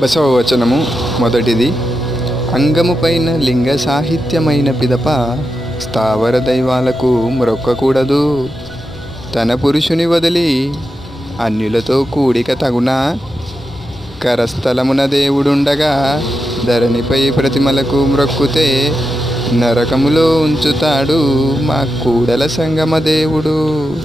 బసవవచనము మొదటిది. అంగము పైన లింగ సాహిత్యమైన పిదప స్థావర దైవాలకు మ్రొక్కకూడదు. తన పురుషుని వదిలి అన్యులతో కూడిక తగునా. కరస్థలమున దేవుడుండగా ధరణిపై ప్రతిమలకు మ్రొక్కుతే నరకములో ఉంచుతాడు మా కూడల సంగమ దేవుడు.